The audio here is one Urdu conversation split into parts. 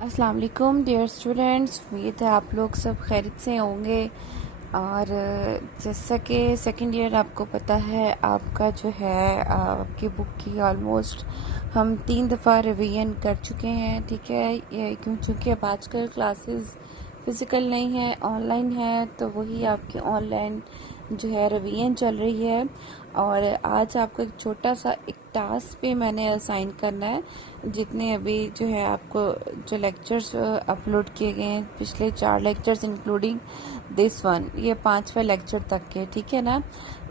السلام علیکم ڈیئر اسٹوڈینٹس، امید ہے آپ لوگ سب خیریت سے ہوں گے۔ اور جیسا کہ سیکنڈ ایئر آپ کو پتہ ہے، آپ کا جو ہے آپ کی بک کی آلموسٹ ہم 3 دفعہ ریویژن کر چکے ہیں، ٹھیک ہے۔ یہ چونکہ اب آج کل کلاسز فزیکل نہیں ہے، آن لائن ہے، تو وہی آپ کی آن لائن جو ہے ریویژن چل رہی ہے۔ اور آج آپ کو ایک چھوٹا سا ایک ٹاسک بھی میں نے اسائن کرنا ہے، جتنے ابھی جو ہے آپ کو جو لیکچرز اپلوڈ کیے گئے ہیں، پچھلے 4 لیکچرز انکلوڈنگ دس ون، یہ 5ویں لیکچر تک کے، ٹھیک ہے نا۔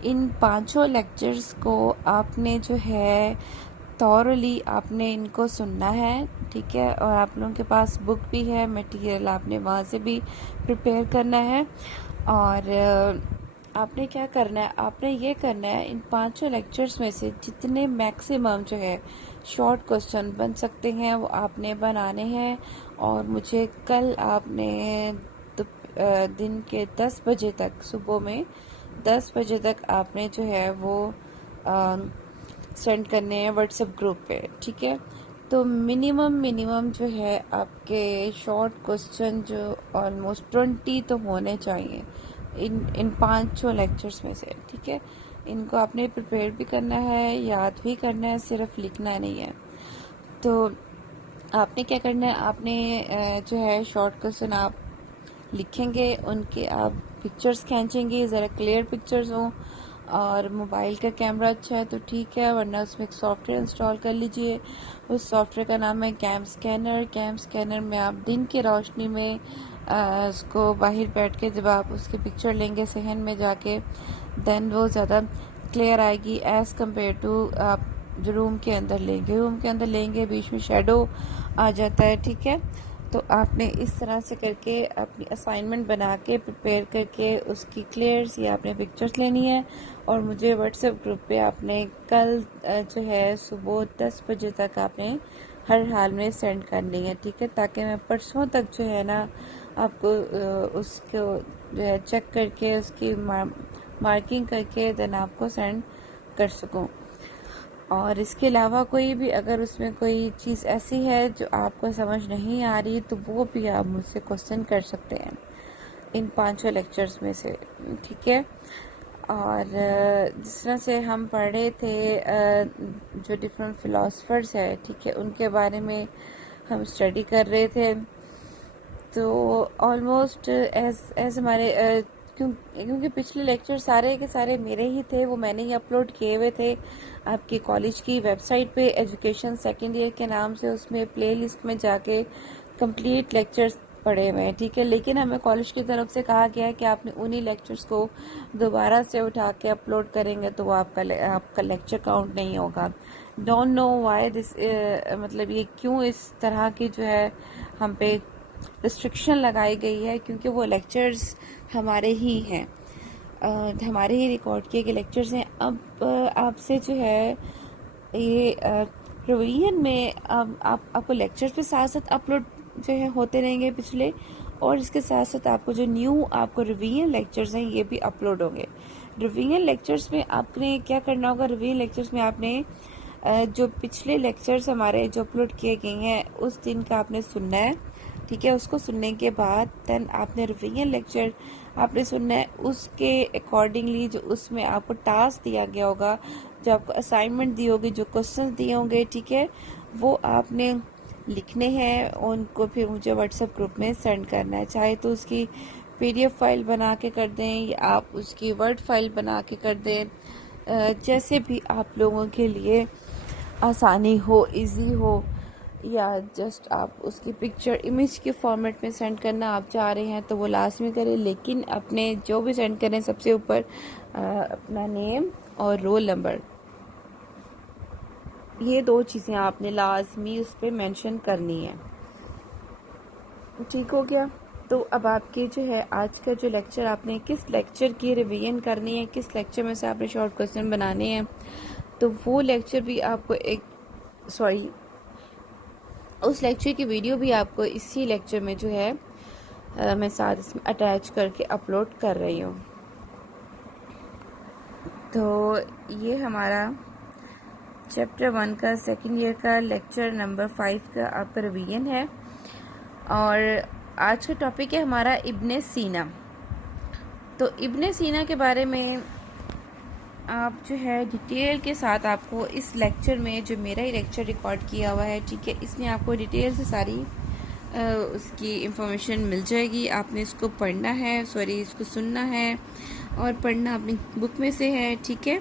ان 5 لیکچرز کو آپ نے جو ہے تھورلی آپ نے ان کو سننا ہے، ٹھیک ہے۔ اور آپ لوگوں کے پاس بک بھی ہے، مٹیریل آپ نے وہاں سے بھی پریپیئر کرنا ہے۔ اور آپ نے کیا کرنا ہے، آپ نے یہ کرنا ہے، ان 5 لیکچرز میں سے جتنے میکسیمم جو ہے شارٹ کوسچن بن سکتے ہیں وہ آپ نے بنانے ہیں، اور مجھے کل آپ نے دن کے 10 بجے تک، صبح میں 10 بجے تک آپ نے جو ہے وہ سینڈ کرنے ہیں واٹس ایپ گروپ پہ، ٹھیک ہے۔ تو منیمم جو ہے آپ کے شارٹ کوسچن جو آلموسٹ 20 تو ہونے چاہیے ان 5 لیکچرز میں سے، ٹھیک ہے۔ ان کو آپ نے پریپیئر بھی کرنا ہے، یاد بھی کرنا ہے، صرف لکھنا نہیں ہے۔ تو آپ نے کیا کرنا ہے، آپ نے جو ہے شارٹ کوسچن آپ لکھیں گے، ان کے آپ پکچرز کھینچیں گے، ذرا کلیئر پکچرز ہوں، اور موبائل کا کیمرہ اچھا ہے تو ٹھیک ہے، ورنہ اس میں ایک سافٹ ویئر انسٹال کر لیجئے۔ اس سافٹ ویئر کا نام ہے کیم اسکینر میں آپ دن کی روشنی میں اس کو باہر بیٹھ کے جب آپ اس کی پکچر لیں گے صحن میں جا کے، دین وہ زیادہ کلیئر آئے گی ایز کمپیئر ٹو آپ جو روم کے اندر لیں گے، بیچ میں شیڈو آ جاتا ہے، ٹھیک ہے۔ تو آپ نے اس طرح سے کر کے اپنی اسائنمنٹ بنا کے پریپیئر کر کے اس کی کلیئرز یا آپ نے پکچرز لینی ہے، اور مجھے واٹس ایپ گروپ پہ آپ نے کل جو ہے صبح 10 بجے تک آپ نے ہر حال میں سینڈ کرنی ہے، ٹھیک ہے، تاکہ میں پرسوں تک جو ہے نا آپ کو اس کو جو ہے چیک کر کے اس کی مارکنگ کر کے دین آپ کو سینڈ کر سکوں۔ اور اس کے علاوہ کوئی بھی اگر اس میں کوئی چیز ایسی ہے جو آپ کو سمجھ نہیں آ رہی تو وہ بھی آپ مجھ سے کوسچن کر سکتے ہیں ان 5 لیکچرز میں سے، ٹھیک ہے۔ اور جس طرح سے ہم پڑھ رہے تھے جو ڈفرینٹ فلاسفرز ہے، ٹھیک ہے، ان کے بارے میں ہم اسٹڈی کر رہے تھے، تو آلموسٹ ایز ہمارے کیونکہ پچھلے لیکچر سارے کے سارے میرے ہی تھے، وہ میں نے ہی اپلوڈ کیے ہوئے تھے آپ کی کالج کی ویب سائٹ پہ، ایجوکیشن سیکنڈ ایئر کے نام سے، اس میں پلے لسٹ میں جا کے کمپلیٹ لیکچرز پڑھے ہوئے ہیں، ٹھیک ہے۔ لیکن ہمیں کالج کی طرف سے کہا گیا ہے کہ آپ نے انہی لیکچرز کو دوبارہ سے اٹھا کے اپلوڈ کریں گے تو وہ آپ کا لیکچر کاؤنٹ نہیں ہوگا۔ ڈونٹ نو وائی دس، مطلب یہ کیوں اس طرح کی جو ہے ہم پہ ریسٹرکشن لگائی گئی ہے، کیونکہ وہ لیکچرز ہمارے ہی ہیں، ہمارے ہی ریکارڈ کیے گئے لیکچرز ہیں۔ اب آپ سے جو ہے یہ ریویژن میں آپ کو لیکچرز پہ ساتھ ساتھ اپلوڈ جو ہے ہوتے رہیں گے پچھلے، اور اس کے ساتھ ساتھ آپ کو جو نیو آپ کو ریویژن لیکچرز ہیں یہ بھی اپلوڈ ہوں گے۔ ریویژن لیکچرز میں آپ نے کیا کرنا ہوگا، ریویژن لیکچرز میں آپ نے جو پچھلے لیکچرز ہمارے جو اپلوڈ کیے گئے ہیں اس دن کا آپ نے سننا ہے، ٹھیک ہے۔ اس کو سننے کے بعد دین آپ نے ریویژن لیکچر آپ نے سننا ہے، اس کے اکارڈنگلی جو اس میں آپ کو ٹاسک دیا گیا ہوگا، جو آپ کو اسائنمنٹ دی ہوگی، جو کوسچنز دیے ہوں گے، ٹھیک ہے، وہ آپ نے لکھنے ہیں، ان کو پھر مجھے واٹس ایپ گروپ میں سینڈ کرنا ہے، چاہے تو اس کی PDF فائل بنا کے کر دیں یا آپ اس کی ورڈ فائل بنا کے کر دیں، جیسے بھی آپ لوگوں کے لیے آسانی ہو، ایزی ہو، یا جسٹ آپ اس کی پکچر امیج کے فارمیٹ میں سینڈ کرنا آپ چاہ رہے ہیں تو وہ لازمی کریں، لیکن اپنے جو بھی سینڈ کریں سب سے اوپر اپنا نیم اور رول نمبر، یہ 2 چیزیں آپ نے لازمی اس پہ مینشن کرنی ہے، ٹھیک ہو گیا۔ تو اب آپ کے جو ہے آج کا جو لیکچر، آپ نے کس لیکچر کی ریویژن کرنی ہے، کس لیکچر میں سے آپ نے شارٹ کوسچن بنانے ہیں، تو وہ لیکچر بھی آپ کو اس لیکچر کی ویڈیو بھی آپ کو اسی لیکچر میں جو ہے میں ساتھ اس میں اٹیچ کر کے اپلوڈ کر رہی ہوں۔ تو یہ ہمارا چیپٹر 1 کا سیکنڈ ایئر کا لیکچر نمبر 5 کا آپ کا ریویژن ہے، اور آج کا ٹاپک ہے ہمارا ابن سینا. تو ابن سینا کے بارے میں آپ جو ہے ڈیٹیل کے ساتھ آپ کو اس لیکچر میں، جو میرا ہی لیکچر ریکارڈ کیا ہوا ہے، ٹھیک ہے، اس میں آپ کو ڈیٹیل سے ساری اس کی انفارمیشن مل جائے گی. آپ نے اس کو پڑھنا ہے، اس کو سننا ہے اور پڑھنا اپنی بک میں سے ہے، ٹھیک ہے.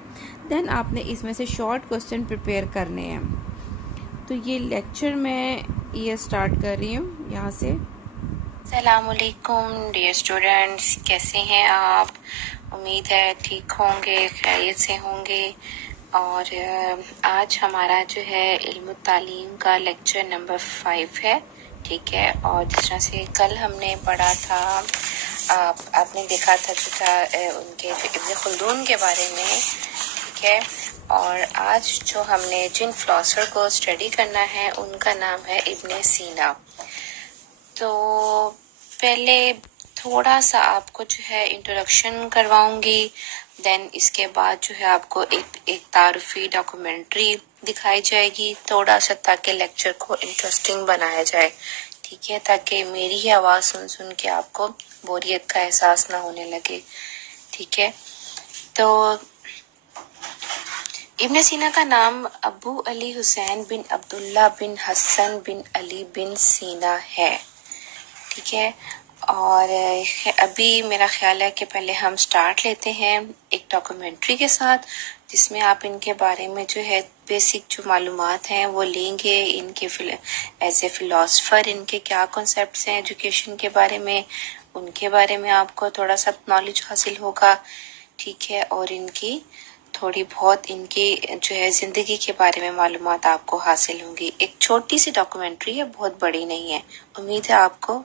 دین آپ نے اس میں سے شارٹ کوسچن پریپیئر کرنے ہیں. تو یہ لیکچر میں یہ سٹارٹ کر رہی ہوں یہاں سے. السلام علیکم ڈیئر اسٹوڈینٹس، کیسے ہیں آپ؟ امید ہے ٹھیک ہوں گے، خیریت سے ہوں گے. اور آج ہمارا جو ہے علم التعلیم کا لیکچر نمبر 5 ہے، ٹھیک ہے. اور جس طرح سے کل ہم نے پڑھا تھا، آپ نے دیکھا تھا جو تھا ان کے جو ابن خلدون کے بارے میں، ٹھیک ہے. اور آج جو ہم نے جن فلاسفر کو اسٹڈی کرنا ہے ان کا نام ہے ابن سینا. تو پہلے تھوڑا سا آپ کو جو ہے انٹروڈکشن کرواؤں گی، دین اس کے بعد جو ہے آپ کو ایک تعارفی ڈاکومنٹری دکھائی جائے گی تھوڑا سا، تاکہ لیکچر کو انٹرسٹنگ بنایا جائے، ٹھیک ہے، تاکہ میری ہی آواز سن کے آپ کو بوریت کا احساس نہ ہونے لگے، ٹھیک ہے. تو ابن سینا کا نام ابو علی حسین بن عبداللہ بن حسن بن علی بن سینا ہے، ٹھیک ہے. اور ابھی میرا خیال ہے کہ پہلے ہم سٹارٹ لیتے ہیں ایک ڈاکومنٹری کے ساتھ، جس میں آپ ان کے بارے میں جو ہے بیسک جو معلومات ہیں وہ لیں گے. ان کے ایز اے فلاسفر ان کے کیا کنسیپٹس ہیں ایجوکیشن کے بارے میں، ان کے بارے میں آپ کو تھوڑا سا نالج حاصل ہوگا، ٹھیک ہے. اور ان کی تھوڑی بہت ان کی جو ہے زندگی کے بارے میں معلومات آپ کو حاصل ہوں گی. ایک چھوٹی سی ڈاکومنٹری ہے، بہت بڑی نہیں ہے. امید ہے آپ کو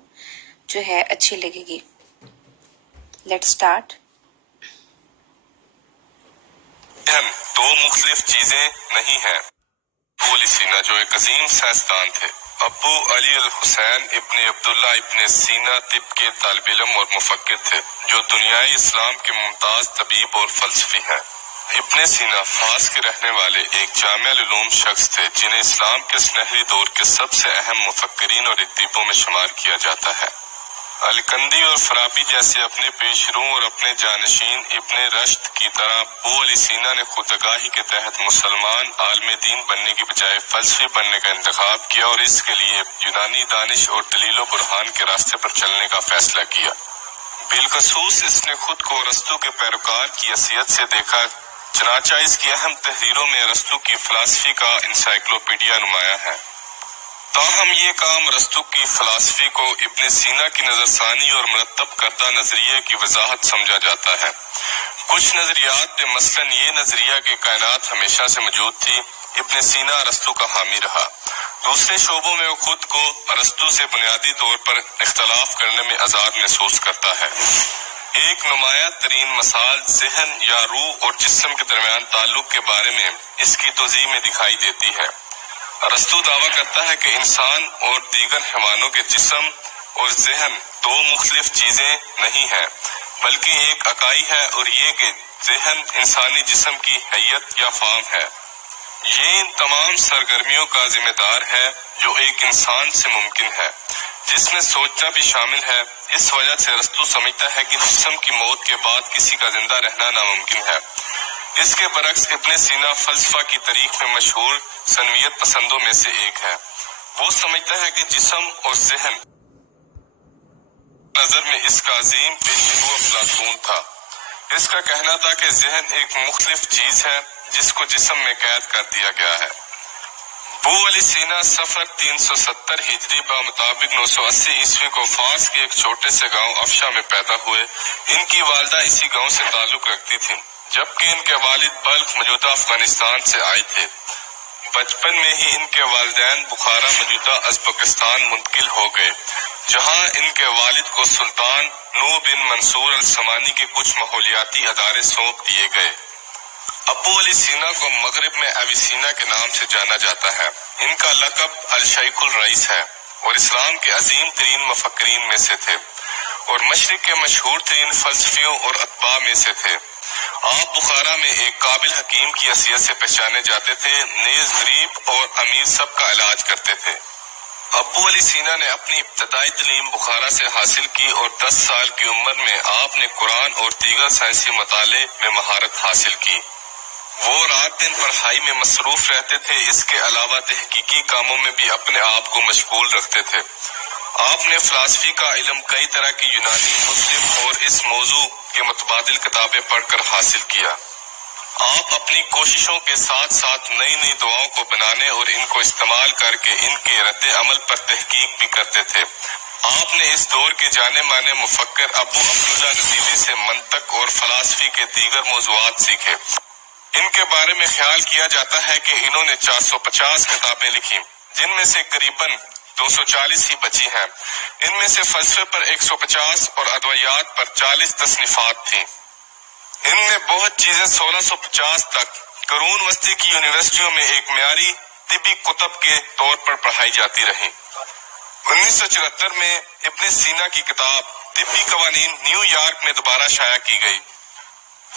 جو ہے اچھی لگے گی. Late start. دو مختلف چیزیں نہیں ہیں. ابو علی سینا جو ایک عظیم سائنسدان تھے. ابو علی الحسین ابن عبداللہ ابن سینا طب کے طالب علم اور مفکر تھے، جو دنیائے اسلام کے ممتاز طبیب اور فلسفی ہیں. ابن سینا فاس کے رہنے والے ایک جامع العلوم شخص تھے، جنہیں اسلام کے سنہری دور کے سب سے اہم مفکرین اور ادیبوں میں شمار کیا جاتا ہے. الکندی اور فرابی جیسے اپنے پیش رو اور اپنے جانشین ابن رشد کی طرح ابو علی سینا نے خود آگاہی کے تحت مسلمان عالم دین بننے کی بجائے فلسفی بننے کا انتخاب کیا، اور اس کے لیے یونانی دانش اور دلیل و برہان کے راستے پر چلنے کا فیصلہ کیا. بالخصوص اس نے خود کو ارسطو کے پیروکار کی حیثیت سے دیکھا، چنانچہ اس کی اہم تحریروں میں ارسطو کی فلسفی کا انسائکلوپیڈیا نمایاں ہے. تاہم یہ کام ارسطو کی فلسفی کو ابن سینا کی نظر ثانی اور مرتب کردہ نظریے کی وضاحت سمجھا جاتا ہے. کچھ نظریات میں مثلاً یہ نظریہ کہ کائنات ہمیشہ سے موجود تھی، ابن سینا ارسطو کا حامی رہا. دوسرے شعبوں میں وہ خود کو ارسطو سے بنیادی طور پر اختلاف کرنے میں آزاد محسوس کرتا ہے. ایک نمایاں ترین مثال ذہن یا روح اور جسم کے درمیان تعلق کے بارے میں اس کی توضیح میں دکھائی دیتی ہے. ارسطو دعویٰ کرتا ہے کہ انسان اور دیگر حیوانوں کے جسم اور ذہن دو مختلف چیزیں نہیں ہیں، بلکہ ایک اکائی ہے، اور یہ کہ ذہن انسانی جسم کی حیت یا فارم ہے. یہ ان تمام سرگرمیوں کا ذمہ دار ہے جو ایک انسان سے ممکن ہے، جس میں سوچنا بھی شامل ہے. اس وجہ سے ارسطو سمجھتا ہے کہ جسم کی موت کے بعد کسی کا زندہ رہنا ناممکن ہے. اس کے برعکس ابن سینا فلسفہ کی تاریخ میں مشہور سنویت پسندوں میں سے ایک ہے. وہ سمجھتا ہے کہ جسم اور ذہن نظر میں اس کا عظیم پیشرو افلاطون تھا. اس کا کہنا تھا کہ ذہن ایک مختلف چیز ہے جس کو جسم میں قید کر دیا گیا ہے. ابو علی سینا صفر 370 ہجری بمطابق 980 عیسوی کو فارس کے ایک چھوٹے سے گاؤں افشا میں پیدا ہوئے. ان کی والدہ اسی گاؤں سے تعلق رکھتی تھیں، جبکہ ان کے والد بلخ موجودہ افغانستان سے آئے تھے. بچپن میں ہی ان کے والدین بخارا موجودہ ازبکستان منتقل ہو گئے، جہاں ان کے والد کو سلطان نو بن منصور السمانی کے کچھ ماحولیاتی ادارے سونپ دیے گئے. ابو علی سینا کو مغرب میں ابیسینا کے نام سے جانا جاتا ہے. ان کا لقب الشیخ الرئیس ہے اور اسلام کے عظیم ترین مفکرین میں سے تھے اور مشرق کے مشہور ترین فلسفیوں اور اتباع میں سے تھے. آپ بخارا میں ایک قابل حکیم کی حیثیت سے پہچانے جاتے تھے، نیز غریب اور امیر سب کا علاج کرتے تھے. ابو علی سینا نے اپنی ابتدائی تعلیم بخارا سے حاصل کی اور 10 سال کی عمر میں آپ نے قرآن اور دیگر سائنسی مطالعے میں مہارت حاصل کی۔ وہ رات دن پڑھائی میں مصروف رہتے تھے، اس کے علاوہ تحقیقی کاموں میں بھی اپنے آپ کو مشغول رکھتے تھے۔ آپ نے فلسفی کا علم کئی طرح کی یونانی، مسلم اور اس موضوع کے متبادل کتابیں پڑھ کر حاصل کیا۔ آپ اپنی کوششوں کے ساتھ ساتھ نئی نئی دعاؤں کو بنانے اور ان کو استعمال کر کے ان کے رد عمل پر تحقیق بھی کرتے تھے۔ آپ نے اس دور کے جانے مانے مفکر ابو عبداللہ رضیوی سے منطق اور فلسفی کے دیگر موضوعات سیکھے۔ ان کے بارے میں خیال کیا جاتا ہے کہ انہوں نے 450 کتابیں لکھی، جن میں سے قریباً 240 ہی بچی ہیں۔ ان میں سے فلسفے پر 150 اور ادویات پر 40 تصنیفات تھیں۔ ان میں بہت چیزیں 1650 تک قرون وسطی کی یونیورسٹیوں میں ایک معیاری طبی کتب کے طور پر پڑھائی جاتی رہیں۔ 1974 میں ابن سینا کی کتاب طبی قوانین نیو یارک میں دوبارہ شائع کی گئی۔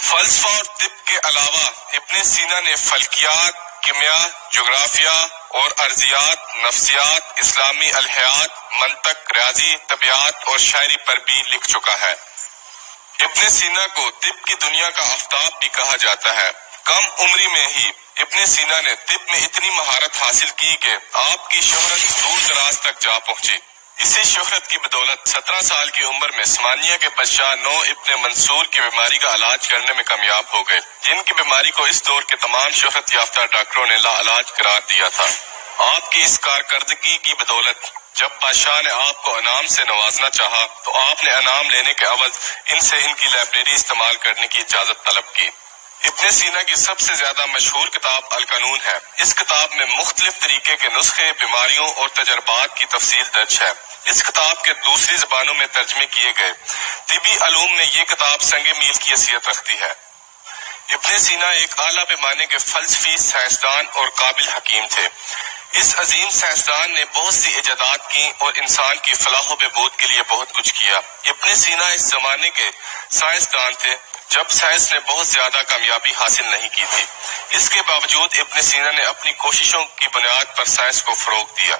فلسفہ اور طب کے علاوہ ابن سینا نے فلکیات، کیمیا، جغرافیہ اور ارضیات، نفسیات، اسلامی الہیات، منطق، ریاضی، طبیعیات اور شاعری پر بھی لکھ چکا ہے۔ ابن سینا کو طب کی دنیا کا آفتاب بھی کہا جاتا ہے۔ کم عمری میں ہی ابن سینا نے طب میں اتنی مہارت حاصل کی کہ آپ کی شہرت دور دراز تک جا پہنچی۔ اسی شہرت کی بدولت 17 سال کی عمر میں عثمانیہ کے بادشاہ نو ابن منصور کی بیماری کا علاج کرنے میں کامیاب ہو گئے، جن کی بیماری کو اس دور کے تمام شہرت یافتہ ڈاکٹروں نے لا علاج قرار دیا تھا۔ آپ کی اس کارکردگی کی بدولت جب بادشاہ نے آپ کو انعام سے نوازنا چاہا تو آپ نے انعام لینے کے عوض ان سے ان کی لائبریری استعمال کرنے کی اجازت طلب کی۔ ابن سینا کی سب سے زیادہ مشہور کتاب القانون ہے۔ اس کتاب میں مختلف طریقے کے نسخے، بیماریوں اور تجربات کی تفصیل درج ہے۔ اس کتاب کے دوسری زبانوں میں ترجمے کیے گئے طبی علوم میں یہ کتاب سنگ میل کی حیثیت رکھتی ہے۔ ابن سینا ایک اعلیٰ پیمانے کے فلسفی، سائنسدان اور قابل حکیم تھے۔ اس عظیم سائنسدان نے بہت سی ایجادات کی اور انسان کی فلاح و بہبود کے لیے بہت کچھ کیا۔ ابن سینا اس زمانے کے سائنسدان تھے جب سائنس نے بہت زیادہ کامیابی حاصل نہیں کی تھی۔ اس کے باوجود ابن سینا نے اپنی کوششوں کی بنیاد پر سائنس کو فروغ دیا۔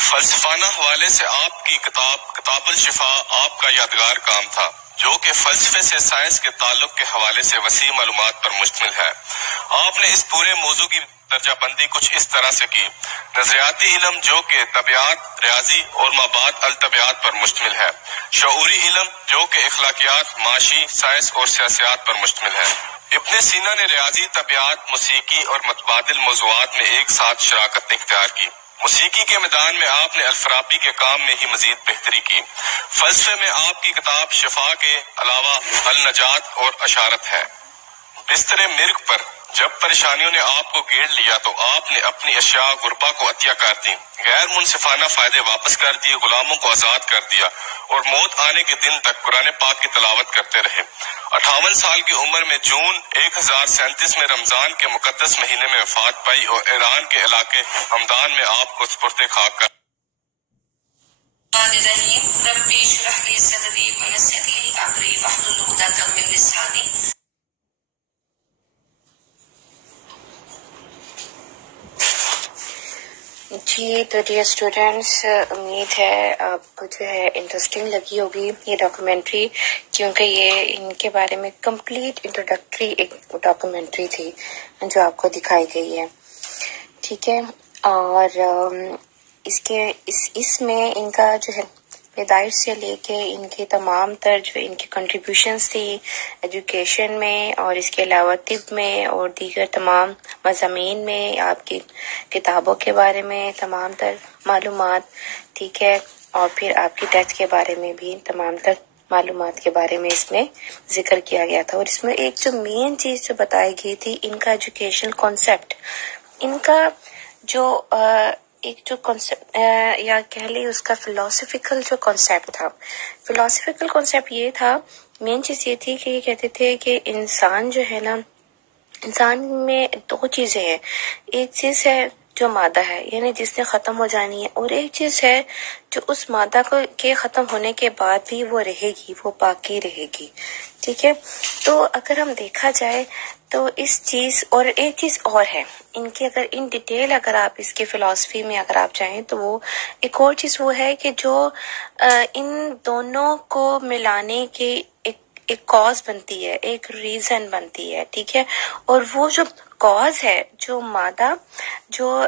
فلسفانہ حوالے سے آپ کی کتاب الشفا آپ کا یادگار کام تھا، جو کہ فلسفے سے سائنس کے تعلق کے حوالے سے وسیع معلومات پر مشتمل ہے۔ آپ نے اس پورے موضوع کی درجہ بندی کچھ اس طرح سے کی: نظریاتی علم جو کہ طبیعیات، ریاضی اور مابعد الطبیعیات پر مشتمل ہے، شعوری علم جو کہ اخلاقیات، معاشی سائنس اور سیاسیات پر مشتمل ہے۔ ابن سینا نے ریاضی، طبیعیات، موسیقی اور متبادل موضوعات میں ایک ساتھ شراکت اختیار کی۔ موسیقی کے میدان میں آپ نے الفارابی کے کام میں ہی مزید بہتری کی۔ فلسفے میں آپ کی کتاب شفا کے علاوہ النجات اور اشارت ہے۔ بستر مرگ پر جب پریشانیوں نے آپ کو گھیر لیا تو آپ نے اپنی اشیاء غربا کو عطیہ کر دی، غیر منصفانہ فائدے واپس کر دیے، غلاموں کو آزاد کر دیا اور موت آنے کے دن تک قرآن پاک کی تلاوت کرتے رہے۔ 58 سال کی عمر میں جون 1037 میں رمضان کے مقدس مہینے میں وفات پائی اور ایران کے علاقے ہمدان میں آپ کو سپرد خاک کر ربی اشرح لی صدری ویسر لی امری واحلل عقدۃ من لسانی۔ جی تو ڈیئر اسٹوڈینٹس، امید ہے آپ کو جو ہے انٹرسٹنگ لگی ہوگی یہ ڈاکومنٹری، کیونکہ یہ ان کے بارے میں کمپلیٹ انٹروڈکٹری ایک ڈاکومنٹری تھی جو آپ کو دکھائی گئی ہے، ٹھیک ہے۔ اور اس میں ان کا جو ہے پیدائش سے لے کے ان کی تمام تر جو ان کی کنٹریبیوشنز تھی ایجوکیشن میں اور اس کے علاوہ طب میں اور دیگر تمام مضامین میں، آپ کی کتابوں کے بارے میں تمام تر معلومات، ٹھیک ہے، اور پھر آپ کی ڈیتھ کے بارے میں بھی تمام تر معلومات کے بارے میں اس میں ذکر کیا گیا تھا۔ اور اس میں ایک جو مین چیز جو بتائی گئی تھی، ان کا ایجوکیشن کانسیپٹ، ان کا جو ایک جو کانسیپٹ یا کہہ لیں اس کا فلاسفیکل جو کانسیپٹ تھا، فلاسفیکل کانسیپٹ یہ تھا، مین چیز یہ تھی کہ یہ کہتے تھے کہ انسان جو ہے نا، انسان میں دو چیزیں ہیں، ایک چیز ہے جو مادہ ہے یعنی جس نے ختم ہو جانی ہے، اور ایک چیز ہے جو اس مادہ کے ختم ہونے کے بعد بھی وہ رہے گی، وہ باقی رہے گی. ٹھیک ہے، تو اگر ہم دیکھا جائے تو اس چیز، اور ایک چیز اور ہے ان کی، اگر ان ڈیٹیل اگر آپ اس کی فلسفی میں اگر آپ جائیں تو وہ ایک اور چیز وہ ہے کہ جو ان دونوں کو ملانے کی ایک کاز بنتی ہے، ایک ریزن بنتی ہے. ٹھیک ہے، اور وہ جو کاز ہے، جو مادہ، جو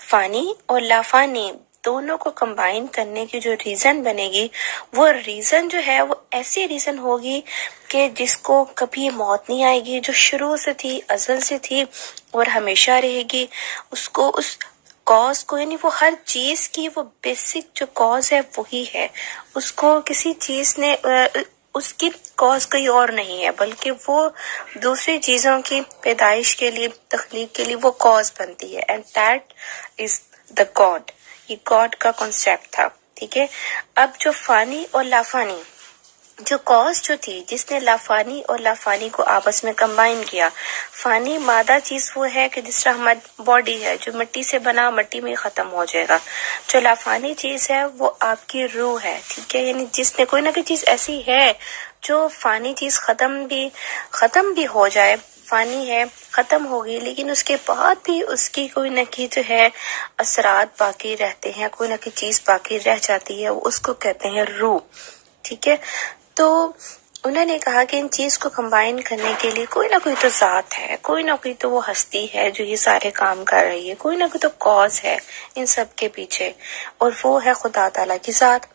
فانی اور لافانی دونوں کو کمبائن کرنے کی جو ریزن بنے گی، وہ ریزن جو ہے وہ ایسی ریزن ہوگی کہ جس کو کبھی موت نہیں آئے گی، جو شروع سے تھی، ازل سے تھی اور ہمیشہ رہے گی. اس کو، اس کاز کو، یعنی وہ ہر چیز کی وہ بیسک جو کاز ہے وہی ہے. اس کو کسی چیز نے اس کی کاز کوئی اور نہیں ہے، بلکہ وہ دوسری چیزوں کی پیدائش کے لیے، تخلیق کے لیے وہ کاز بنتی ہے. And that is the God. یہ گاڈ کا کنسیپٹ تھا. ٹھیک ہے، اب جو فانی اور لافانی، جو کاز جو تھی جس نے لافانی اور لافانی کو آپس میں کمبائن کیا. فانی مادہ چیز وہ ہے کہ جس طرح ہماری باڈی ہے جو مٹی سے بنا، مٹی میں ختم ہو جائے گا. جو لافانی چیز ہے وہ آپ کی روح ہے. ٹھیک ہے، یعنی جس نے کوئی نہ کوئی چیز ایسی ہے جو فانی چیز ختم بھی ہو جائے، فانی ہے، ختم ہوگی، لیکن اس کے بعد بھی اس کی کوئی نہ کوئی جو ہے اثرات باقی رہتے ہیں، کوئی نہ کوئی چیز باقی رہ جاتی ہے، اس کو کہتے ہیں روح. ٹھیک ہے، تو انہوں نے کہا کہ ان چیز کو کمبائن کرنے کے لیے کوئی نہ کوئی تو ذات ہے، کوئی نہ کوئی تو وہ ہستی ہے جو یہ سارے کام کر رہی ہے، کوئی نہ کوئی تو کاز ہے ان سب کے پیچھے، اور وہ ہے خدا تعالیٰ کی ذات.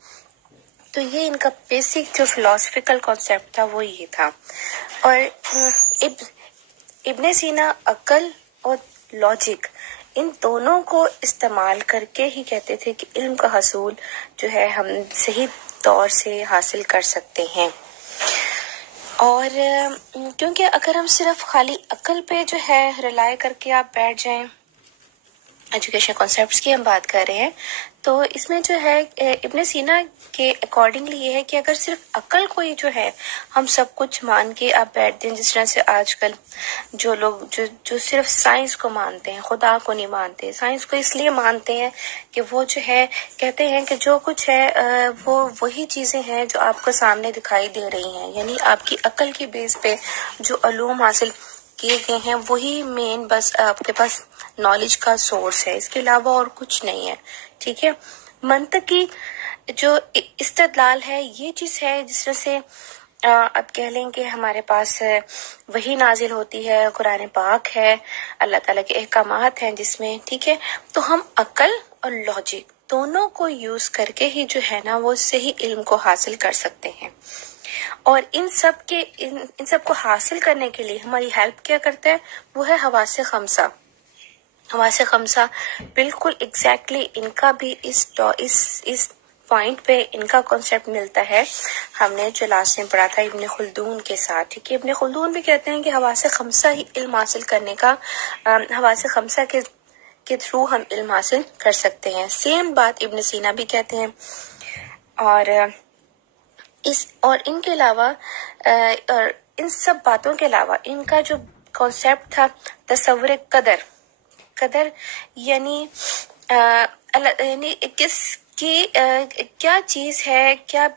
تو یہ ان کا بیسک جو فلسفیکل کانسیپٹ تھا وہ یہ تھا. اور ابن سینا عقل اور لاجک ان دونوں کو استعمال کر کے ہی کہتے تھے کہ علم کا حصول جو ہے ہم صحیح طور سے حاصل کر سکتے ہیں. اور کیونکہ اگر ہم صرف خالی عقل پہ جو ہے ریلائی کر کے آپ بیٹھ جائیں، ایجوکیشن کانسیپٹس کی ہم بات کر رہے ہیں، تو اس میں جو ہے ابن سینا کے اکارڈنگلی یہ ہے کہ اگر صرف عقل کو ہی جو ہے ہم سب کچھ مان کے آپ بیٹھ دیں، جس طرح سے آج کل جو لوگ جو صرف سائنس کو مانتے ہیں، خدا کو نہیں مانتے. سائنس کو اس لیے مانتے ہیں کہ وہ جو ہے کہتے ہیں کہ جو کچھ ہے وہ وہی چیزیں ہیں جو آپ کو سامنے دکھائی دے رہی ہیں، یعنی آپ کی عقل کی بیس پہ جو علوم حاصل کیے گئے ہیں وہی مین بس آپ کے پاس نالج کا سورس ہے، اس کے علاوہ اور کچھ نہیں ہے. ٹھیک ہے، منطقی جو استدلال ہے یہ چیز ہے جس طرح سے اب کہہ لیں کہ ہمارے پاس وحی نازل ہوتی ہے، قرآن پاک ہے، اللہ تعالیٰ کے احکامات ہیں جس میں، ٹھیک ہے، تو ہم عقل اور لاجک دونوں کو یوز کر کے ہی جو ہے نا وہ صحیح علم کو حاصل کر سکتے ہیں. اور ان سب کو حاصل کرنے کے لیے ہماری ہیلپ کیا کرتا ہے، وہ ہے حواس خمسہ. حواس خمسہ بالکل ایگزیکٹلی ان کا بھی اس پوائنٹ پہ ان کا کانسیپٹ ملتا ہے. ہم نے جو لاسٹ میں پڑھا تھا ابن خلدون کے ساتھ. ٹھیک ہے، ابن خلدون بھی کہتے ہیں کہ حواس خمسہ ہی علم حاصل کرنے کا، حواس خمسہ کے تھرو ہم علم حاصل کر سکتے ہیں. سیم بات ابن سینا بھی کہتے ہیں. اور ان کے علاوہ اور ان سب باتوں کے علاوہ ان کا جو کانسیپٹ تھا تصور قدر یعنی یعنی کس کی کیا چیز ہے، کیا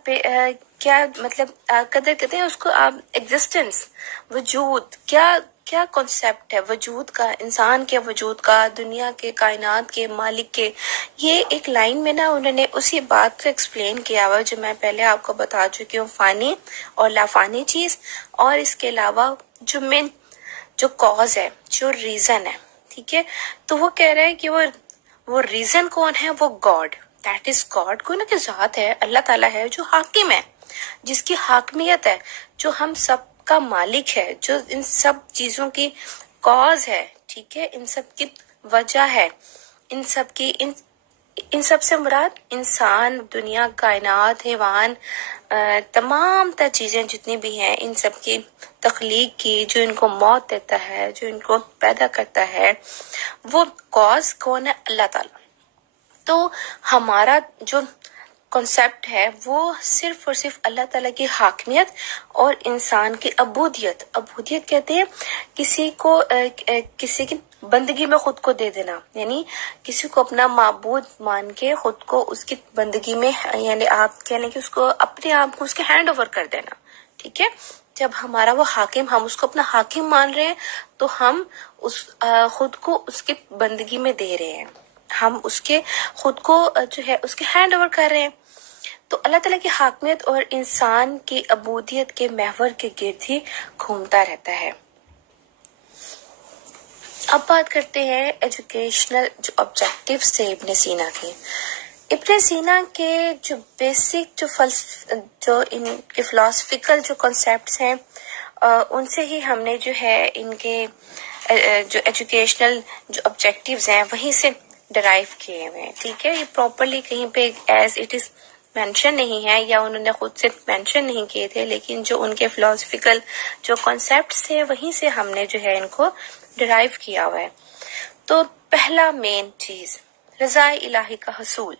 مطلب قدر کہتے ہیں اس کو آپ، ایگزسٹنس، وجود، کیا کانسیپٹ ہے وجود کا، انسان کے وجود کا، دنیا کے، کائنات کے مالک کے. یہ ایک لائن میں نا انہوں نے اسی بات کو ایکسپلین کیا ہوا جو میں پہلے آپ کو بتا چکی ہوں، فانی اور لافانی چیز، اور اس کے علاوہ جو کاز ہے، جو ریزن ہے. ٹھیک ہے، تو وہ کہہ رہا ہے کہ وہ ریزن کون ہے، وہ گاڈ، دیٹ از گاڈ. کوئی نہ کوئی ذات ہے، اللہ تعالیٰ ہے جو حاکم ہے، جس کی حاکمیت ہے، جو ہم سب کا مالک ہے، جو ان سب چیزوں کی کاز ہے. ٹھیک ہے، ان سب کی وجہ ہے، ان سب سے مراد انسان، دنیا، کائنات، حیوان، تمام تر چیزیں جتنی بھی ہیں، ان سب کی تخلیق کی، جو ان کو موت دیتا ہے، جو ان کو پیدا کرتا ہے، وہ کاز کون ہے، اللہ تعالیٰ. تو ہمارا جو کانسیپٹ ہے وہ صرف اور صرف اللہ تعالیٰ کی حاکمیت اور انسان کی عبودیت کہتے ہیں کسی کو کسی کی بندگی میں خود کو دے دینا، یعنی کسی کو اپنا معبود مان کے خود کو اس کی بندگی میں، یعنی آپ کہہ لیں کہ اس کو اپنے آپ کو اس کے ہینڈ اوور کر دینا، ٹھیک ہے. جب ہمارا وہ حاکم، ہم اس کو اپنا حاکم مان رہے ہیں تو ہم خود کو اس کی بندگی میں دے رہے ہیں، ہم اس کے خود کو جو ہے اس کے ہینڈ اوور کر رہے ہیں. تو اللہ تعالیٰ کی حاکمیت اور انسان کی عبودیت کے محور کے گرد ہی گھومتا رہتا ہے. اب بات کرتے ہیں ایجوکیشنل جو آبجیکٹیو تھے ابن سینا کے. ابن سینا کے جو بیسک جو ان کے فلاسفیکل جو کانسیپٹس ہیں ان سے ہی ہم نے جو ہے ان کے جو ایجوکیشنل جو آبجیکٹیوز ہیں وہیں سے ڈرائیو کیے ہوئے ہیں، ٹھیک ہے. یہ پراپرلی کہیں پہ ایز اٹ از مینشن نہیں ہے یا انہوں نے خود سے مینشن نہیں کیے تھے، لیکن جو ان کے فلاسفیکل جو کانسیپٹس تھے وہیں سے ہم نے جو ہے ان کو ڈرائیو کیا ہوا ہے. تو پہلا مین چیز رضا الہی کا حصول،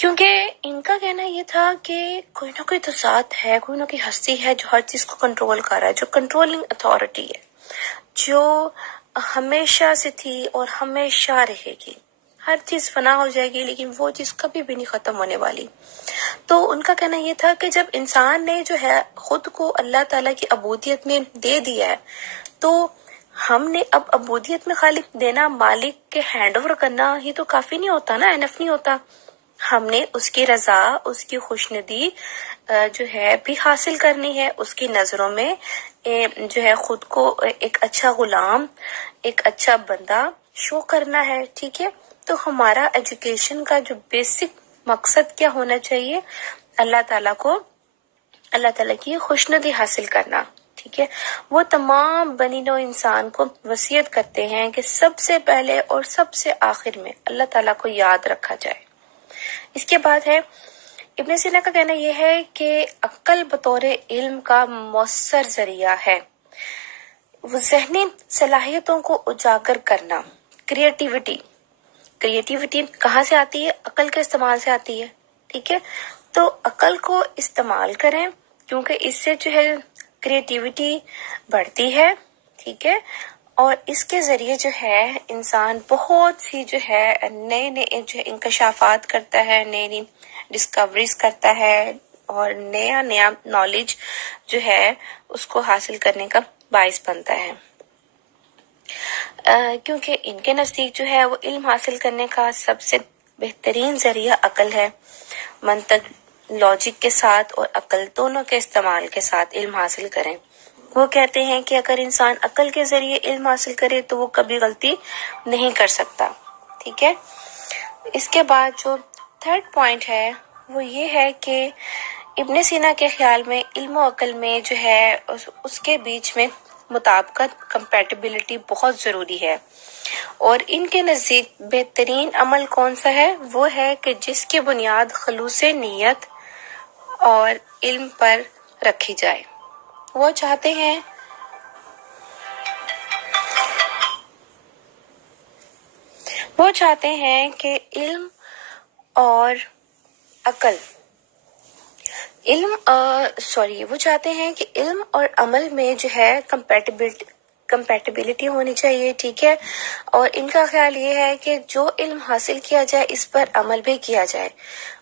کیونکہ ان کا کہنا یہ تھا کہ کوئی نہ کوئی تو ذات ہے، کوئی نہ کوئی ہستی ہے جو ہر چیز کو کنٹرول کر رہا ہے، جو کنٹرولنگ اتھارٹی ہے، جو ہمیشہ سے تھی اور ہمیشہ رہے گی. ہر چیز فنا ہو جائے گی لیکن وہ چیز کبھی بھی نہیں ختم ہونے والی. تو ان کا کہنا یہ تھا کہ جب انسان نے جو ہے خود کو اللہ تعالیٰ کی عبودیت میں دے دیا ہے تو ہم نے اب عبودیت میں خالی دینا، مالک کے ہینڈ اوور کرنا ہی تو کافی نہیں ہوتا نا، انف نہیں ہوتا. ہم نے اس کی رضا، اس کی خوشندی جو ہے بھی حاصل کرنی ہے، اس کی نظروں میں جو ہے خود کو ایک اچھا غلام، ایک اچھا بندہ شو کرنا ہے، ٹھیک ہے. تو ہمارا ایجوکیشن کا جو بیسک مقصد کیا ہونا چاہیے؟ اللہ تعالیٰ کی خوشندی حاصل کرنا، ٹھیک ہے. وہ تمام بنی نوع انسان کو وصیت کرتے ہیں کہ سب سے پہلے اور سب سے آخر میں اللہ تعالیٰ کو یاد رکھا جائے. اس کے بعد ہے ابن سینا کا کہنا یہ ہے کہ عقل بطور علم کا مؤثر ذریعہ ہے. وہ ذہنی صلاحیتوں کو اجاگر کرنا، کریٹیوٹی کہاں سے آتی ہے؟ عقل کے استعمال سے آتی ہے، ٹھیک ہے. تو عقل کو استعمال کریں کیونکہ اس سے جو ہے کریٹیوٹی بڑھتی ہے، ٹھیک ہے. اور اس کے ذریعے جو ہے انسان بہت سی جو ہے نئے جو انکشافات کرتا ہے، نئی ڈسکوریز کرتا ہے اور نیا نالج جو ہے اس کو حاصل کرنے کا باعث بنتا ہے. کیونکہ ان کے نزدیک جو ہے وہ علم حاصل کرنے کا سب سے بہترین ذریعہ عقل ہے. منطق، لاجک کے ساتھ اور عقل دونوں کے استعمال کے ساتھ علم حاصل کریں. وہ کہتے ہیں کہ اگر انسان عقل کے ذریعے علم حاصل کرے تو وہ کبھی غلطی نہیں کر سکتا، ٹھیک ہے. اس کے بعد جو تھرڈ پوائنٹ ہے وہ یہ ہے کہ ابن سینا کے خیال میں علم و عقل میں جو ہے اس کے بیچ میں مطابقت، کمپیٹیبلٹی بہت ضروری ہے. اور ان کے نزدیک بہترین عمل کون سا ہے؟ وہ ہے کہ جس کی بنیاد خلوص نیت اور علم پر رکھی جائے. وہ چاہتے ہیں کہ علم اور عمل میں جو ہے کمپیٹیبلٹی ہونی چاہیے، ٹھیک ہے. اور ان کا خیال یہ ہے کہ جو علم حاصل کیا جائے اس پر عمل بھی کیا جائے،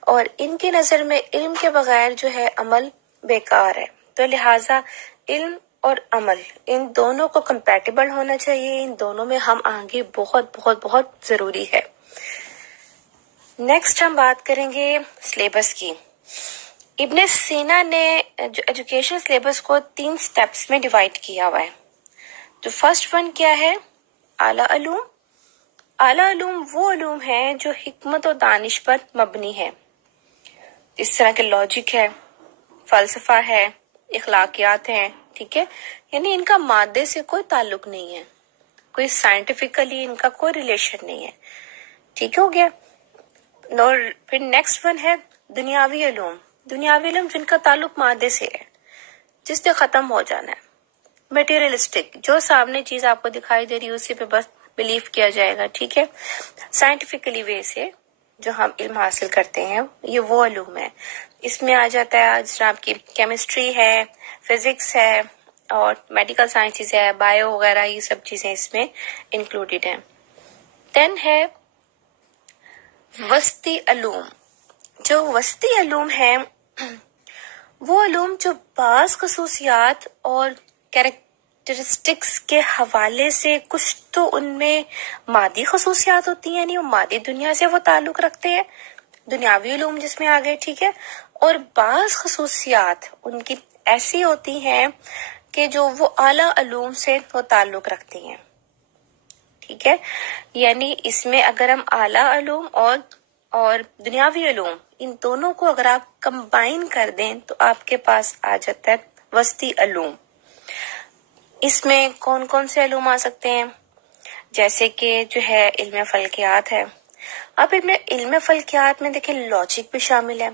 اور ان کی نظر میں علم کے بغیر جو ہے عمل بیکار ہے. تو لہٰذا علم اور عمل ان دونوں کو کمپیٹیبل ہونا چاہیے، ان دونوں میں ہم آہنگی بہت بہت بہت ضروری ہے. نیکسٹ ہم بات کریں گے سلیبس کی. ابن سینا نے جو ایجوکیشن سلیبس کو 3 سٹیپس میں ڈیوائڈ کیا ہوا ہے. تو فرسٹ ون کیا ہے؟ اعلیٰ علوم. اعلیٰ علوم وہ علوم ہیں جو حکمت و دانش پر مبنی ہے، اس طرح کے لاجک ہے، فلسفہ ہے، اخلاقیات ہیں، ٹھیک ہے. یعنی ان کا مادے سے کوئی تعلق نہیں ہے، کوئی سائنٹیفکلی ان کا کوئی ریلیشن نہیں ہے، ٹھیک ہو گیا. اور پھر نیکسٹ ون ہے دنیاوی علوم. دنیاوی علوم جن کا تعلق مادے سے ہے، جس سے ختم ہو جانا ہے. میٹیریلسٹک، جو سامنے چیز آپ کو دکھائی دے رہی ہے اسی پہ بس بلیف کیا جائے گا، ٹھیک ہے. سائنٹیفکلی وے سے جو ہم علم حاصل کرتے ہیں یہ وہ علوم ہے. اس میں آ جاتا ہے جناب کی کیمسٹری ہے، فزکس ہے اور میڈیکل سائنسز ہے، بایو وغیرہ، یہ سب چیزیں اس میں انکلوڈیڈ ہیں. دین ہے وسطی علوم. جو وسطی علوم ہیں وہ علوم جو بعض خصوصیات اور کیریکٹرسٹکس کے حوالے سے کچھ تو ان میں مادی خصوصیات ہوتی ہیں، یعنی وہ مادی دنیا سے وہ تعلق رکھتے ہیں، دنیاوی علوم جس میں آ گئے، ٹھیک ہے. اور بعض خصوصیات ان کی ایسی ہوتی ہیں کہ جو وہ اعلیٰ علوم سے وہ تعلق رکھتی ہیں، ٹھیک ہے. یعنی اس میں اگر ہم اعلیٰ علوم اور دنیاوی علوم ان دونوں کو اگر آپ کمبائن کر دیں تو آپ کے پاس آ جاتا ہے وسطی علوم. اس میں کون کون سے علوم آ سکتے ہیں؟ جیسے کہ جو ہے علم فلکیات ہے. اب علم فلکیات میں دیکھیں لاجک بھی شامل ہے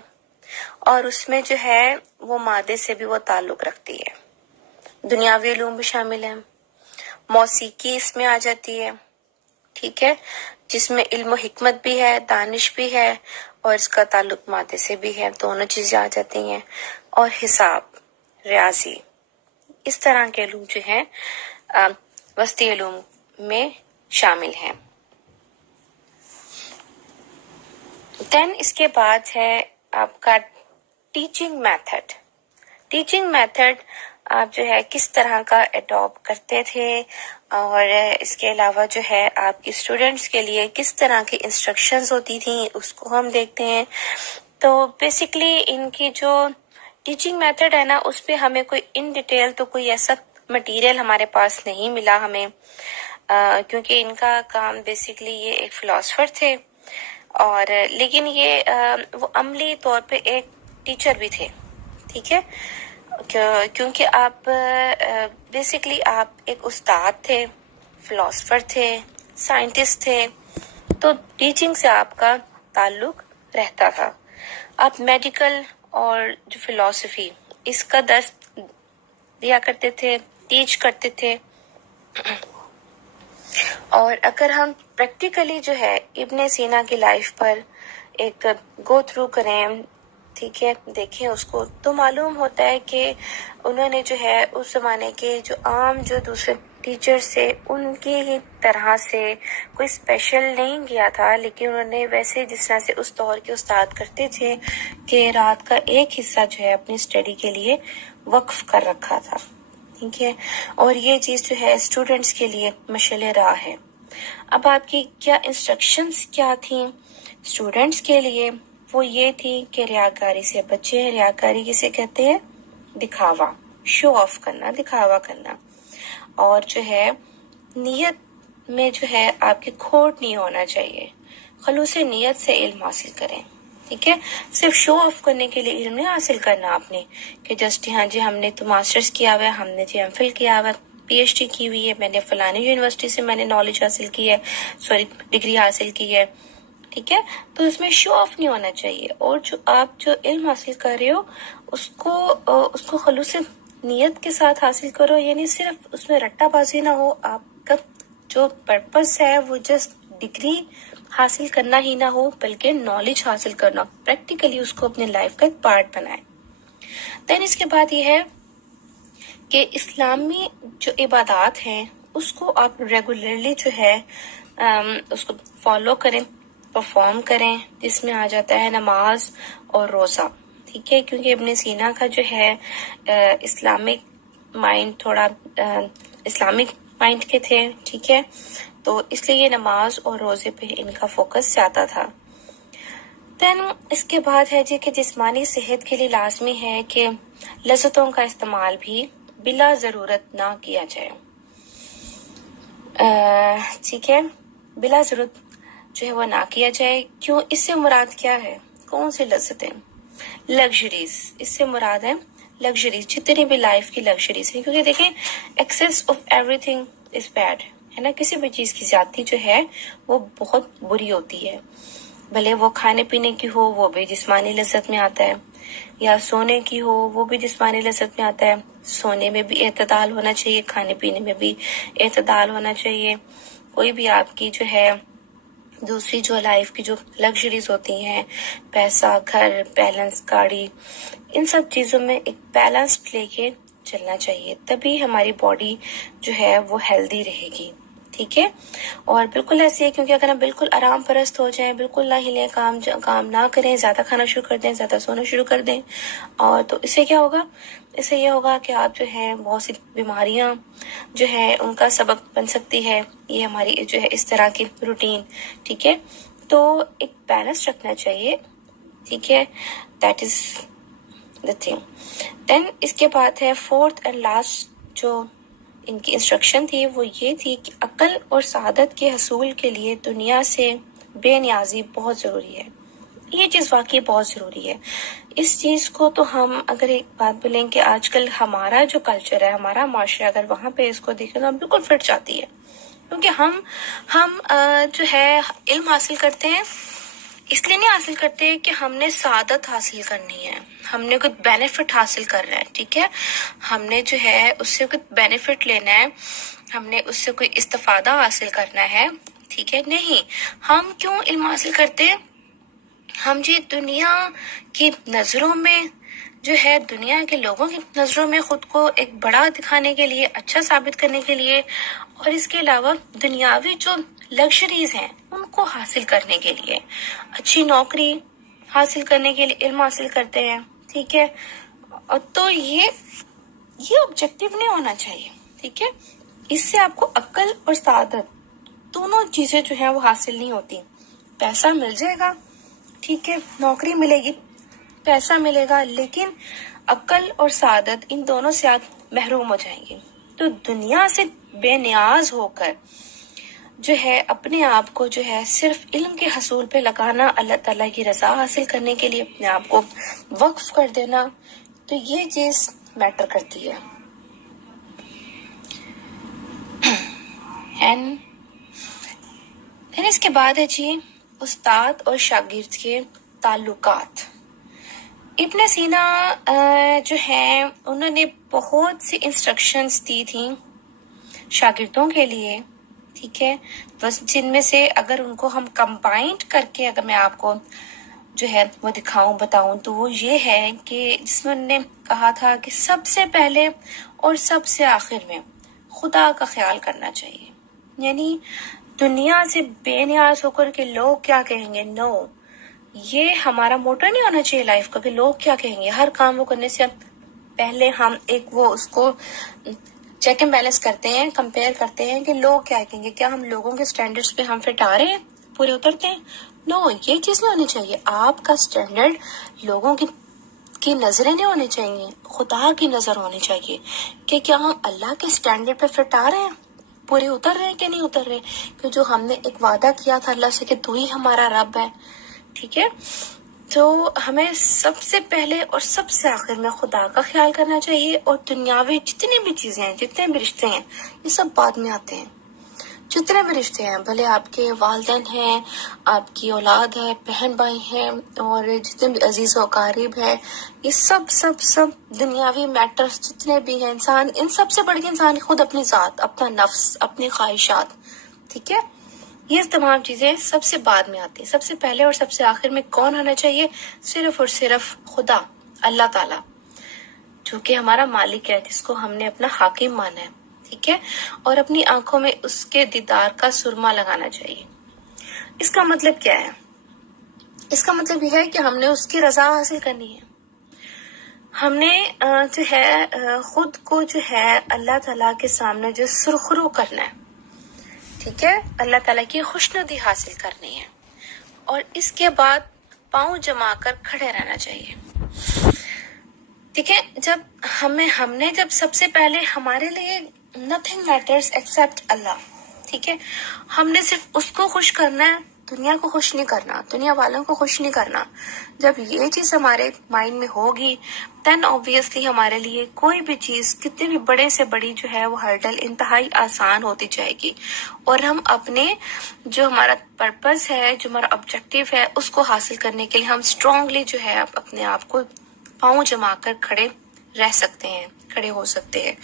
اور اس میں جو ہے وہ مادے سے بھی وہ تعلق رکھتی ہے. دنیاوی علوم بھی شامل ہیں، موسیقی اس میں آ جاتی ہے، ٹھیک ہے، جس میں علم و حکمت بھی ہے، دانش بھی ہے اور اس کا تعلق مادے سے بھی ہے، دونوں چیزیں آ جاتی ہیں. اور حساب، ریاضی، اس طرح کے علوم جو ہیں وسطی علوم میں شامل ہیں. دین اس کے بعد ہے آپ کا ٹیچنگ میتھڈ. ٹیچنگ میتھڈ آپ جو ہے کس طرح کا اڈاپٹ کرتے تھے اور اس کے علاوہ جو ہے آپ کی اسٹوڈینٹس کے لیے کس طرح کی انسٹرکشنز ہوتی تھیں اس کو ہم دیکھتے ہیں. تو بیسیکلی ان کی جو ٹیچنگ میتھڈ ہے نا اس پہ ہمیں کوئی ان ڈیٹیل تو کوئی ایسا مٹیریل ہمارے پاس نہیں ملا ہمیں، کیونکہ ان کا کام بیسیکلی یہ ایک فلاسفر تھے اور لیکن یہ وہ عملی طور پہ ایک ٹیچر بھی تھے، ٹھیک ہے، کیونکہ آپ بیسیکلی آپ ایک استاد تھے، فلاسفر تھے، سائنٹسٹ تھے، تو ٹیچنگ سے آپ کا تعلق رہتا تھا. آپ میڈیکل اور جو فلاسفی اس کا درس دیا کرتے تھے، ٹیچ کرتے تھے. اور اگر ہم پریکٹیکلی جو ہے ابن سینا کی لائف پر ایک گو تھرو کریں، ٹھیک ہے، دیکھیں اس کو، تو معلوم ہوتا ہے کہ انہوں نے جو ہے اس زمانے کے جو عام جو دوسرے ٹیچر سے ان کی ہی طرح سے کوئی اسپیشل نہیں کیا تھا، لیکن انہوں نے ویسے جس طرح سے اس دور کے استاد کرتے تھے کہ رات کا ایک حصہ جو ہے اپنی اسٹڈی کے لیے وقف کر رکھا تھا، ٹھیک ہے. اور یہ چیز جو ہے اسٹوڈنٹس کے لیے مشعل راہ ہے. اب آپ کی کیا انسٹرکشنز کیا تھیں اسٹوڈنٹس کے لیے؟ وہ یہ تھی کہ ریاکاری سے بچے. ریاکاری کسے کہتے ہیں؟ دکھاوا، شو آف کرنا، دکھاوا کرنا. اور جو ہے نیت میں جو ہے آپ کی کھوٹ نہیں ہونا چاہیے، خلوص نیت سے علم حاصل کریں، ٹھیک ہے. صرف شو آف کرنے کے لیے علم نہیں حاصل کرنا آپ نے کہ جسٹ ہاں جی ہم نے تو ماسٹرز کیا ہوا ہے، ہم نے جی ایم فل کیا ہوا ہے، پی ایچ ڈی کی ہوئی ہے، میں نے فلانی یونیورسٹی سے میں نے نالج حاصل کی ہے، ڈگری حاصل کی ہے، ٹھیک ہے. تو اس میں شو آف نہیں ہونا چاہیے. اور جو آپ جو علم حاصل کر رہے ہو اس کو خلوص نیت کے ساتھ حاصل کرو، یعنی صرف اس میں رٹا بازی نہ ہو. آپ کا جو پرپس ہے وہ جسٹ ڈگری حاصل کرنا ہی نہ ہو بلکہ نالج حاصل کرنا، پریکٹیکلی اس کو اپنے لائف کا ایک پارٹ بنائیں. دین اس کے بعد یہ ہے کہ اسلامی جو عبادات ہیں اس کو آپ ریگولرلی جو ہے اس کو فالو کریں، پرفارم کریں، جس میں آ جاتا ہے نماز اور روزہ، ٹھیک ہے. کیونکہ ابن سینا کا جو ہے اسلامک مائنڈ تھوڑا اسلامک مائنڈ کے تھے، ٹھیک ہے، تو اس لیے یہ نماز اور روزے پہ ان کا فوکس زیادہ تھا. دین اس کے بعد ہے جی کہ جسمانی صحت کے لیے لازمی ہے کہ لذتوں کا استعمال بھی بلا ضرورت نہ کیا جائے، ٹھیک ہے، بلا ضرورت جو ہے وہ نہ کیا جائے. کیوں؟ اس سے مراد کیا ہے؟ کون سی لذتیں؟ لگژریز. اس سے مراد ہے لگژریز، جتنی بھی لائف کی لگژریز ہیں. کیونکہ دیکھیں access of every thing is bad, ہے نا. کسی بھی چیز کی زیادتی جو ہے وہ بہت بری ہوتی ہے، بھلے وہ کھانے پینے کی ہو وہ بھی جسمانی لذت میں آتا ہے، یا سونے کی ہو وہ بھی جسمانی لذت میں آتا ہے. سونے میں بھی اعتدال ہونا چاہیے، کھانے پینے میں بھی اعتدال ہونا چاہیے. کوئی بھی آپ کی جو ہے دوسری جو لائف کی جو لگژریز ہوتی ہیں، پیسہ، گھر، بیلنس، گاڑی، ان سب چیزوں میں ایک بیلنس لے کے چلنا چاہیے، تبھی ہماری باڈی جو ہے وہ ہیلدی رہے گی. ٹھیک ہے. اور بالکل ایسے ہے، کیونکہ اگر ہم بالکل آرام پرست ہو جائیں، بالکل نہ ہلیں، کام نہ کریں، زیادہ کھانا شروع کر دیں، زیادہ سونا شروع کر دیں، اور تو اس سے کیا ہوگا؟ اس سے یہ ہوگا کہ آپ جو ہے بہت سی بیماریاں جو ہے ان کا سبب بن سکتی ہے یہ ہماری جو ہے اس طرح کی روٹین. ٹھیک ہے. تو ایک بیلنس رکھنا چاہیے. ٹھیک ہے. That is the thing. دین اس کے بعد ہے فورتھ اینڈ لاسٹ جو ان کی انسٹرکشن تھی وہ یہ تھی کہ عقل اور سعادت کے حصول کے لیے دنیا سے بے نیازی بہت ضروری ہے. یہ چیز واقعی بہت ضروری ہے. اس چیز کو تو ہم اگر ایک بات بولیں کہ آج کل ہمارا جو کلچر ہے، ہمارا معاشرہ، اگر وہاں پہ اس کو دیکھیں تو ہم بالکل فٹ جاتی ہے. کیونکہ ہم جو ہے علم حاصل کرتے ہیں، اس لیے نہیں حاصل کرتے کہ ہم نے سعادت حاصل کرنی ہے، ہم نے کچھ بینیفٹ حاصل کرنا ہے. ٹھیک ہے. ہم نے جو ہے اس سے کچھ بینیفٹ لینا ہے، ہم نے اس سے کوئی استفادہ حاصل کرنا ہے. ٹھیک ہے. نہیں، ہم کیوں علم حاصل کرتے ہیں؟ ہم جی دنیا کی نظروں میں جو ہے، دنیا کے لوگوں کی نظروں میں خود کو ایک بڑا دکھانے کے لیے، اچھا ثابت کرنے کے لیے، اور اس کے علاوہ دنیاوی جو لگژریز ہیں ان کو حاصل کرنے کے لیے، اچھی نوکری حاصل کرنے کے لیے علم حاصل کرتے ہیں. ٹھیک ہے. اور تو یہ آبجیکٹیو نہیں ہونا چاہیے. ٹھیک ہے. اس سے آپ کو عقل اور سعادت دونوں چیزیں جو ہیں وہ حاصل نہیں ہوتی. پیسہ مل جائے گا، ٹھیک ہے، نوکری ملے گی، پیسہ ملے گا، لیکن عقل اور سعادت ان دونوں سے آپ محروم ہو جائیں گے. تو دنیا سے بے نیاز ہو کر جو ہے اپنے آپ کو جو ہے صرف علم کے حصول پہ لگانا، اللہ تعالیٰ کی رضا حاصل کرنے کے لیے اپنے آپ کو وقف کر دینا، تو یہ چیز میٹر کرتی ہے. پھر اس کے بعد ہے جی استاد اور شاگرد کے تعلقات. ابن سینا جو ہیں انہوں نے بہت سی انسٹرکشنز دی تھیں شاگردوں کے لیے. ٹھیک ہے. بس جن میں سے اگر ان کو ہم کمبائنڈ کر کے اگر میں آپ کو جو ہے وہ بتاؤں تو وہ یہ ہے کہ جس میں انہوں نے کہا تھا کہ سب سے پہلے اور سب سے آخر میں خدا کا خیال کرنا چاہیے. یعنی دنیا سے بے نیاز ہو کر کے لوگ کیا کہیں گے، نو، یہ ہمارا موٹو نہیں ہونا چاہیے لائف کا کہ لوگ کیا کہیں گے. ہر کام وہ کرنے سے پہلے ہم ایک وہ اس کو چیک اینڈ بیلنس کرتے ہیں، کمپیئر کرتے ہیں کہ لوگ کیا کہیں گے، کیا ہم لوگوں کے سٹینڈرڈز پہ ہم فٹ آ رہے ہیں، پورے اترتے ہیں. نو، یہ چیز نہیں ہونی چاہیے. آپ کا سٹینڈرڈ لوگوں کی نظریں نہیں ہونی چاہیے، خدا کی نظر ہونی چاہیے کہ کیا ہم اللہ کے سٹینڈرڈ پہ فٹ آ رہے ہیں، پورے اتر رہے ہیں کہ نہیں اتر رہے. کہ جو ہم نے ایک وعدہ کیا تھا اللہ سے کہ تو ہی ہمارا رب ہے. ٹھیک ہے. تو ہمیں سب سے پہلے اور سب سے آخر میں خدا کا خیال کرنا چاہیے، اور دنیاوی جتنی بھی چیزیں ہیں، جتنے بھی رشتے ہیں، یہ سب بعد میں آتے ہیں. جتنے بھی رشتے ہیں، بھلے آپ کے والدین ہیں، آپ کی اولاد ہے، بہن بھائی ہیں، اور جتنے بھی عزیز و اقارب ہیں، یہ سب دنیاوی میٹرز جتنے بھی ہیں، انسان ان سب سے بڑھ کے انسان خود اپنی ذات، اپنا نفس، اپنی خواہشات. ٹھیک ہے. یہ تمام چیزیں سب سے بعد میں آتی ہیں. سب سے پہلے اور سب سے آخر میں کون ہونا چاہیے؟ صرف اور صرف خدا، اللہ تعالیٰ، جو کہ ہمارا مالک ہے، جس کو ہم نے اپنا حاکم مانا ہے. ٹھیک ہے. اور اپنی آنکھوں میں اس کے دیدار کا سرما لگانا چاہیے. اس کا مطلب کیا ہے؟ اس کا مطلب یہ ہے کہ ہم نے اس کی رضا حاصل کرنی ہے. ہم نے جو ہے خود کو جو ہے اللہ تعالیٰ کے سامنے جو سرخرو کرنا ہے. ٹھیک ہے. اللہ تعالیٰ کی خوشنودی حاصل کرنی ہے، اور اس کے بعد پاؤں جما کر کھڑے رہنا چاہیے. ٹھیک ہے. ہم نے جب سب سے پہلے ہمارے لیے nothing matters except اللہ. ٹھیک ہے. ہم نے صرف اس کو خوش کرنا ہے، دنیا کو خوش نہیں کرنا، دنیا والوں کو خوش نہیں کرنا. جب یہ چیز ہمارے مائنڈ میں ہوگی then obviously ہمارے لیے کوئی بھی چیز کتنے بھی بڑے سے بڑی جو ہے وہ ہرڈل انتہائی آسان ہوتی جائے گی، اور ہم اپنے جو ہمارا پرپس ہے، جو ہمارا آبجیکٹیو ہے، اس کو حاصل کرنے کے لیے ہم اسٹرانگلی جو ہے اپنے آپ کو پاؤں جما کر کھڑے رہ سکتے ہیں، کھڑے ہو سکتے ہیں.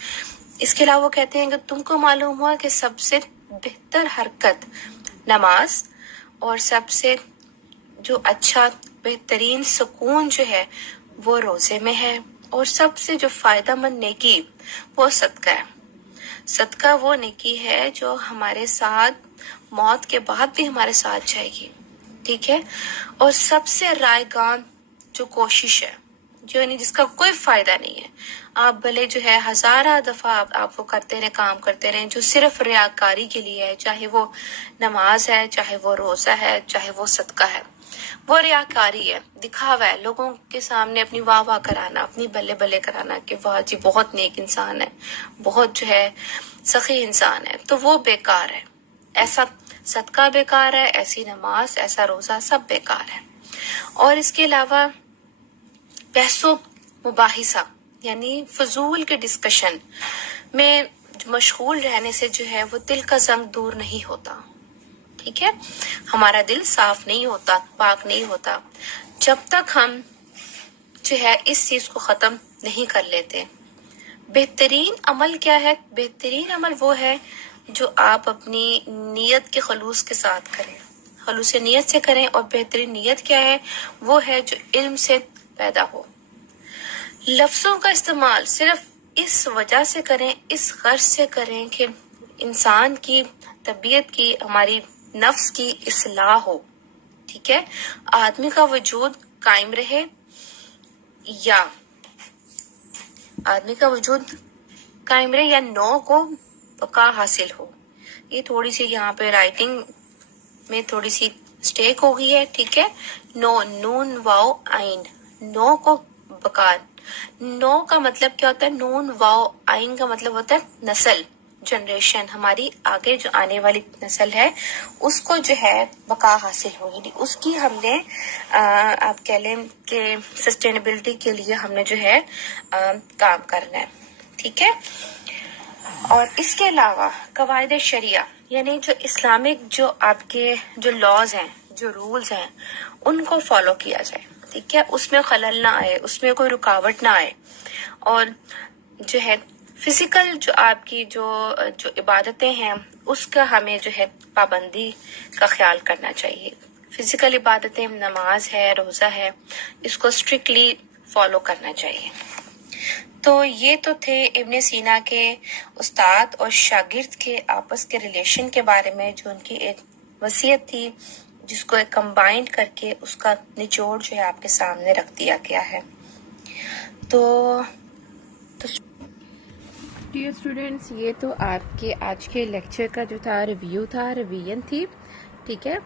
اس کے علاوہ وہ کہتے ہیں کہ تم کو معلوم ہوا کہ سب سے بہتر حرکت نماز اور سب سے جو اچھا بہترین سکون جو ہے وہ روزے میں ہے، اور سب سے جو فائدہ مند نیکی وہ صدقہ ہے۔ صدقہ وہ نیکی ہے جو ہمارے ساتھ موت کے بعد بھی ہمارے ساتھ جائے گی، ٹھیک ہے، اور سب سے رائگان جو کوشش ہے، جو یعنی جس کا کوئی فائدہ نہیں ہے، آپ بھلے جو ہے ہزارہ دفعہ آپ وہ کرتے رہیں، کام کرتے رہیں، جو صرف ریاکاری کے لیے ہے، چاہے وہ نماز ہے، چاہے وہ روزہ ہے، چاہے وہ صدقہ ہے، وہ ریاکاری ہے، دکھاوا ہے، لوگوں کے سامنے اپنی واہ واہ کرانا، اپنی بلے بلے کرانا کہ واہ جی بہت نیک انسان ہے، بہت جو ہے سخی انسان ہے، تو وہ بیکار ہے۔ ایسا صدقہ بیکار ہے، ایسی نماز، ایسا روزہ سب بیکار ہے۔ اور اس کے علاوہ بحث و مباحثہ یعنی فضول کے ڈسکشن میں مشغول رہنے سے جو ہے وہ دل کا زنگ دور نہیں ہوتا، ٹھیک ہے، ہمارا دل صاف نہیں ہوتا، پاک نہیں ہوتا جب تک ہم جو ہے اس چیز کو ختم نہیں کر لیتے۔ بہترین عمل کیا ہے؟ بہترین عمل وہ ہے جو آپ اپنی نیت کے خلوص کے ساتھ کریں، خلوص نیت سے کریں، اور بہترین نیت کیا ہے؟ وہ ہے جو علم سے پیدا ہو۔ لفظوں کا استعمال صرف اس وجہ سے کریں، اس غرض سے کریں کہ انسان کی طبیعت کی، ہماری نفس کی اصلاح ہو، ٹھیک ہے، آدمی کا وجود قائم رہے یا آدمی کا وجود قائم رہے یا نو کو بقا حاصل ہو۔ یہ تھوڑی سی یہاں پہ رائٹنگ میں تھوڑی سی مسٹیک ہو گئی ہے، ٹھیک ہے، نو، نون واو آئین، نو کو بقا، نو کا مطلب کیا ہوتا ہے؟ نون واو آئین کا مطلب ہوتا ہے نسل، جنریشن، ہماری آگے جو آنے والی نسل ہے اس کو جو ہے بقا حاصل ہوگی، اس کی ہم نے آپ کہہ لیں کہ سسٹینیبلٹی کے لیے ہم نے جو ہے کام کرنا ہے، ٹھیک ہے۔ اور اس کے علاوہ قواعد شریعہ یعنی جو اسلامک جو آپ کے جو لاز ہیں، جو رولز ہیں، ان کو فالو کیا جائے، ٹھیک ہے، اس میں خلل نہ آئے، اس میں کوئی رکاوٹ نہ آئے، اور جو ہے فزیکل جو آپ کی جو عبادتیں ہیں اس کا ہمیں جو ہے پابندی کا خیال کرنا چاہیے۔ فزیکل عبادتیں، نماز ہے، روزہ ہے، اس کو اسٹرکٹلی فالو کرنا چاہیے۔ تو یہ تو تھے ابن سینا کے استاد اور شاگرد کے آپس کے ریلیشن کے بارے میں، جو ان کی ایک وصیت تھی جس کو ایک کمبائنڈ کر کے اس کا نچوڑ جو ہے آپ کے سامنے رکھ دیا گیا ہے۔ تو ڈیئر اسٹوڈینٹس، یہ تو آپ کے آج کے لیکچر کا جو تھا ریویو تھا، ریویژن تھی، ٹھیک ہے۔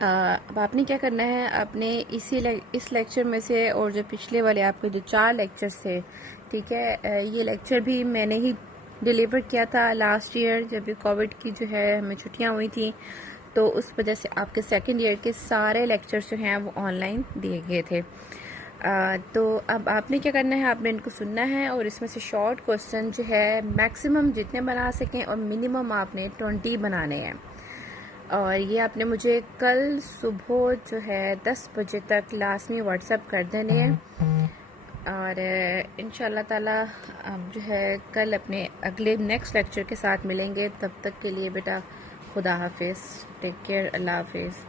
اب آپ نے کیا کرنا ہے، آپ نے اس لیکچر میں سے اور جو پچھلے والے آپ کے جو 4 لیکچرز تھے، ٹھیک ہے، یہ لیکچر بھی میں نے ہی ڈیلیور کیا تھا لاسٹ ایئر جب کووڈ کی جو ہے ہمیں چھٹیاں ہوئی تھیں، تو اس وجہ سے آپ کے سیکنڈ ایئر کے سارے لیکچرز جو ہیں وہ آن لائن دیے گئے تھے۔ تو اب آپ نے کیا کرنا ہے، آپ نے ان کو سننا ہے اور اس میں سے شارٹ کوسچن جو ہے میکسیمم جتنے بنا سکیں اور منیمم آپ نے 20 بنانے ہیں، اور یہ آپ نے مجھے کل صبح جو ہے 10 بجے تک لازمی واٹس ایپ کر دینے ہیں، اور انشاءاللہ تعالی اب جو ہے کل اپنے اگلے نیکسٹ لیکچر کے ساتھ ملیں گے۔ تب تک کے لیے بیٹا خدا حافظ، ٹیک کیئر، اللہ حافظ۔